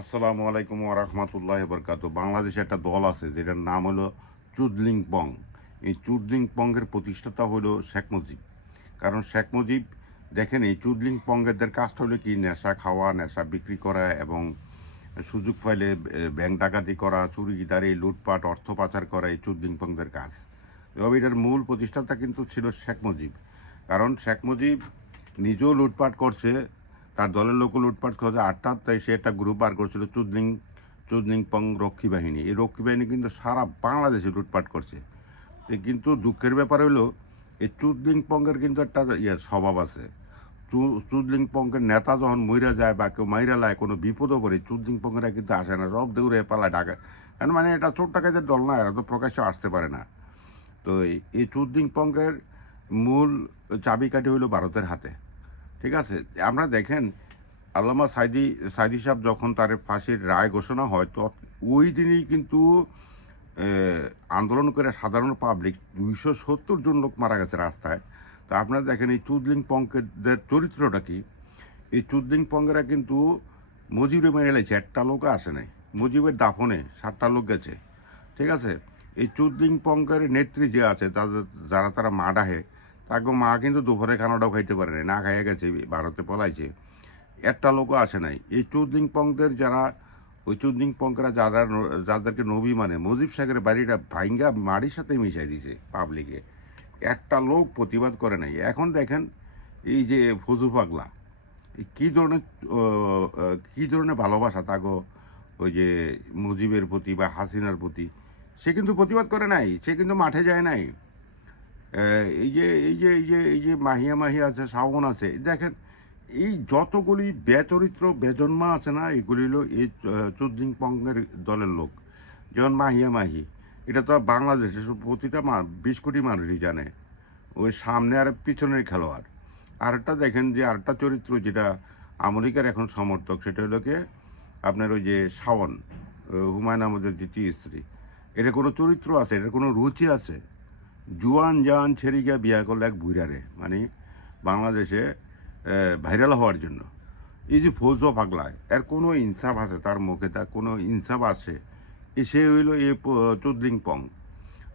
আসসালামু আলাইকুম ওয়া রাহমাতুল্লাহি ওয়া বারাকাতুহু। বাংলাদেশে একটা দল আছে যেটার নাম হলো চুদলিং পং। এই চুদলিং পংয়ের প্রতিষ্ঠাতা হলো শেখ মুজিব। কারণ শেখ মুজিব দেখেন এই চুদলিং পঙ্গেরদের কাজটা হলো কি নেশা খাওয়া, নেশা বিক্রি করা এবং সুযোগ পাইলে ব্যাংক ডাকাতি করা, চুরিদারি, লুটপাট, অর্থ পাচার করা এই চুদলিং পংদের কাজ। এবং এটার মূল প্রতিষ্ঠাতা কিন্তু ছিল শেখ মুজিব। কারণ শেখ মুজিব নিজেও লুটপাট করছে, তার দলের লোকও লুটপাট করছে। আটটা তাই সে একটা গ্রুপ বার করছিল চুদলিং চুদলিং পং রক্ষী বাহিনী। এই রক্ষী বাহিনী কিন্তু সারা বাংলাদেশে লুটপাট করছে। কিন্তু দুঃখের ব্যাপার হলো এই চুদলিং পঙ্গের কিন্তু একটা স্বভাব আছে। চুদলিং পঙ্গের নেতা যখন মইরা যায় বা কেউ মাইরা লায় কোনো বিপদও পড়ে চুদলিং পঙ্গেরা কিন্তু আসে না, সব দৌড়ে পালায় ঢাকা। কারণ মানে এটা চোর টাকাদের দল না, এরা তো প্রকাশ্যে আসতে পারে না। তো এই চুদলিং পঙ্গের মূল চাবিকাঠি হইল ভারতের হাতে। ঠিক আছে, আমরা দেখেন আল্লামা সাইদি সাইদি সাহেব যখন তার ফাঁসির রায় ঘোষণা হয় তো ওই দিনই কিন্তু আন্দোলন করে সাধারণ পাবলিক 270 জন লোক মারা গেছে রাস্তায়। তো আপনারা দেখেন এই চুদলিং পঙ্কেদের চরিত্রটা কি। এই চুদলিং পঙ্কেরা কিন্তু মুজিবে মেরে লেছে, একটা লোকও আসে নাই। মুজিবের দাফনে 7টা লোক গেছে। ঠিক আছে, এই চুদলিং পঙ্কের নেত্রী যে আছে তাদের যারা তারা মা ডাহে, তাকে মা কিন্তু দুপুরে খানাটাও খাইতে পারে না, না খাইয়া গেছে, ভারতে পলাইছে, একটা লোকও আসে নাই। এই চুদলিং পঙ্কদের যারা ওই চুদলিং পঙ্করা যাদেরকে নবী মানে মুজিব সাহেবের বাড়িটা ভাইঙ্গা মাটির সাথে মিশাই দিছে পাবলিকে, একটা লোক প্রতিবাদ করে নাই। এখন দেখেন এই যে ফজু পাগলা কী ধরনের কী ধরনের ভালোবাসা তাগো ওই যে মুজিবের প্রতি বা হাসিনার প্রতি, সে কিন্তু প্রতিবাদ করে নাই, সে কিন্তু মাঠে যায় নাই। এই যে মাহিয়া মাহিয়া আছে, শাওন আছে, দেখেন এই যতগুলি বেচরিত্র বেজন্মা আছে না, এগুলি হলো এই চুদলিং পঙ্গের দলের লোক। যেমন মাহিয়া মাহি, এটা তো বাংলাদেশে প্রতিটা 20 কোটি মানুষই জানে, ওই সামনে আর পিছনের খেলোয়াড়। আরেকটা দেখেন যে আরেকটা চরিত্র যেটা আমেরিকার এখন সমর্থক, সেটা হলো কি আপনার ওই যে শাওন, হুমায়ুন আহমেদের দ্বিতীয় স্ত্রী। এটা কোনো চরিত্র আছে, এটা কোনো রুচি আছে? জুয়ান জান ছেড়ে গিয়া বিয়া করলে এক বুইরারে, মানে বাংলাদেশে ভাইরাল হওয়ার জন্য। এই যে ফৌজ পাগলায় এর কোনো ইনসাফ আছে? তার মুখে তার কোনো ইনসাফ আছে? সে হইল এই চুদলিং পং।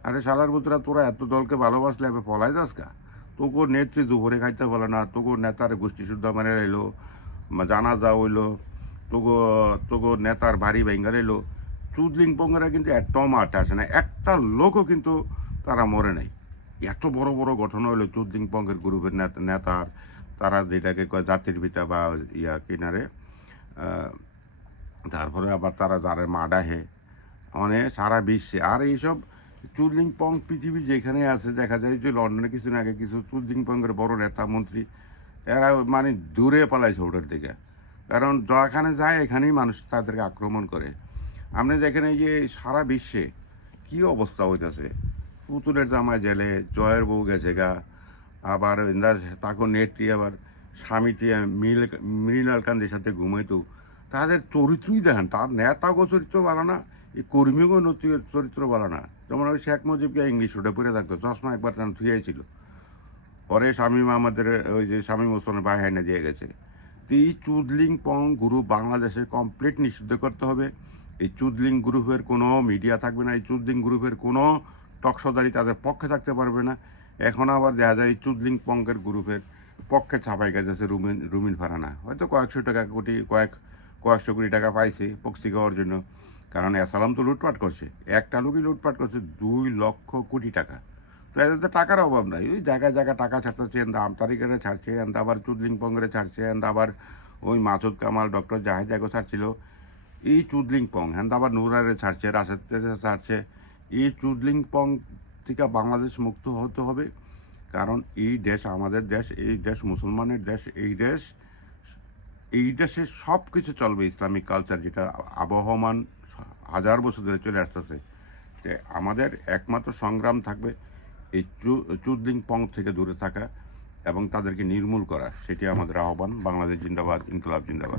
আরে শালার বুতরা, তোরা এত দলকে ভালোবাসলে এবার পলাই যাস কা? তোকে নেত্রী দুপুরে খাইতে বলে না, তোকে নেতার গোষ্ঠী শুদ্ধ মানে এলো, জানাজা হইলো, তোকে তোকে নেতার বাড়ি ভেঙ্গার এলো। চুদলিং পঙ্গেরা কিন্তু একটাও মাঠে আসে না, একটা লোকও কিন্তু তারা মরে নাই। এত বড় বড় ঘটনা হলো চুদলিং পঙ্গের গ্রুপের নেতার, তারা যেটাকে কয় জাতির পিতা বা কিনারে, তারপরে আবার তারা যারা মাডাহে মানে সারা বিশ্বে। আর এইসব চুদলিং পং পৃথিবীর যেখানে আছে, দেখা যায় যে লন্ডনে কিছুদিন আগে কিছু চুদলিং পঙ্গের বড় নেতা মন্ত্রী এরা মানে দূরে পালাইছে হোটেল থেকে। কারণ যেখানে যায় এখানেই মানুষ তাদেরকে আক্রমণ করে। আপনি দেখেন এই যে সারা বিশ্বে কি অবস্থা হইতেছে, পুতুলের জামাই জেলে, জয়ের বউ গেছে গা, আবার তাকে নেত্রী আবার স্বামীতে মৃণাল কান্তির সাথে ঘুমাইতো। তাদের চরিত্রই দেখেন, তার নেতাগো চরিত্র ভালো না, এই কর্মীগো চরিত্র ভালো না। যেমন ওই শেখ মুজিবকে ইংলিশ রোডে পড়ে থাকতো, চশমা একবার তার ধুয়েছিল, পরে শামীম আমাদের ওই যে শামীম ওসমানের ভাই হাইনা দিয়ে গেছে। তো এই চুদলিং পং গ্রুপ বাংলাদেশে কমপ্লিট নিষিদ্ধ করতে হবে। এই চুদলিং গ্রুপের কোনো মিডিয়া থাকবে না, এই চুদলিং গ্রুপের কোনো টকশোদারি তাদের পক্ষে থাকতে পারবে না। এখন আবার দেখা যায় এই চুদলিং পঙ্কের গ্রুপের পক্ষে ছাপাই গেছে রুমিন ফারানা, হয়তো কয়েকশো কোটি টাকা পাইছে পক্সি খাওয়ার জন্য। কারণ এসালাম তো লুটপাট করছে, একটা লোকই লুটপাট করছে 2 লক্ষ কোটি টাকা। তো এদের তো টাকার অভাব নাই, ওই জায়গায় জায়গায় টাকা ছাড়ছে, আমতারিকারে ছাড়ছে, আবার চুদলিং পঙ্গরে ছাড়ছে, আবার ওই মাসুদ কামাল, ডক্টর জাহিদ এগো ছাড়ছিল এই চুদলিং পং, আবার নুরারে ছাড়ছে, রাশেদ ছাড়ছে। এই চুদলিং পং থেকে বাংলাদেশ মুক্ত হতে হবে। কারণ এই দেশ আমাদের দেশ, এই দেশ মুসলমানের দেশ, এই দেশে সব কিছু চলবে ইসলামিক কালচার, যেটা আবহমান হাজার বছর ধরে চলে আসতেছে। আমাদের একমাত্র সংগ্রাম থাকবে এই চুদলিং পং থেকে দূরে থাকা এবং তাদেরকে নির্মূল করা। সেটি আমাদের আহ্বান। বাংলাদেশ জিন্দাবাদ, ইনকলাব জিন্দাবাদ।